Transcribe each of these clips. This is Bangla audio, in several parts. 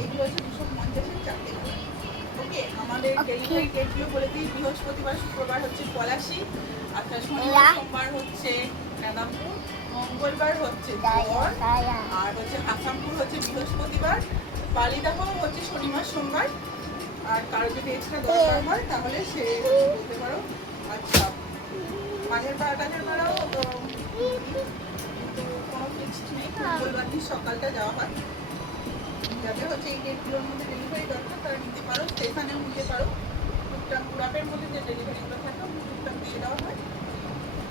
এইগুলো হচ্ছে 250-এর চারটে কালার। ওকে, আমাদের ডেলিভারি ডেটগুলো বলে দিই। বৃহস্পতিবার শুক্রবার হচ্ছে পলাশী, আচ্ছা শনিবার সোমবার হচ্ছে নাদামপুর, মঙ্গলবার হচ্ছে জোহর, আর হচ্ছে হাসামপুর হচ্ছে বৃহস্পতিবার, বালিদাহ হচ্ছে শনিবার সোমবার। আর কারো যদি এক্সট্রা দরকার হয় তাহলে সে বলতে পারো। আচ্ছা, মাঝের টাঝের বেড়াও কিন্তু কোনো ফিক্সড নেই, মঙ্গলবার দিন সকালটা যাওয়া হয়। যাদের হচ্ছে এই ডেটগুলোর মধ্যে ডেলিভারি দরকার তারা নিতে পারো, স্টেশনেও নিতে পারো। টুকটাক পুরাপের মধ্যে যে ডেলিভারিগুলো থাকে টুকটাক দিয়ে দেওয়া হয়।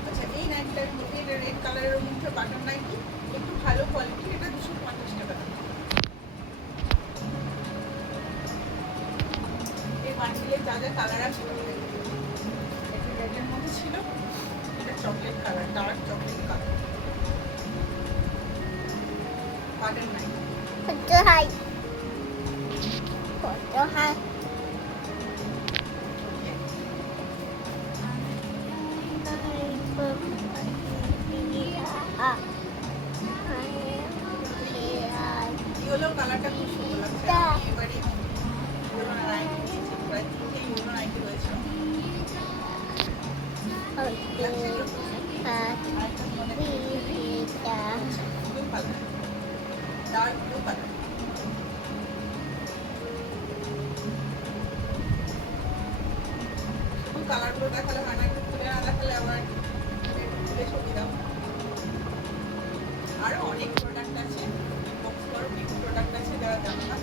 আচ্ছা, এই নাইটিটার মধ্যে এটা রেড কালারের মধ্যে বাটার নাইটি, একটু ভালো কোয়ালিটি, এটা 250 টাকা। এই বান্ডিলে যা যা কালার আছে একটা রেডের মধ্যে ছিল, এটা chocolate colour, dark chocolate colour, butter nighty. Yellow কালারটা খুব সুন্দর লাগছে। আমি এবারে ইয়েলো নাইটি নিয়েছি, প্রায় 3টে ইয়েলো নাইটি রয়েছে। Blue colour, dark blue colour. কালারগুলো দেখালে হয় না, একটু খুলে না দেখালে আবার খুলে ছবি দাও। আরো অনেক প্রোডাক্ট আছে, বক্স করো, প্রোডাক্ট আছে, যারা জানো না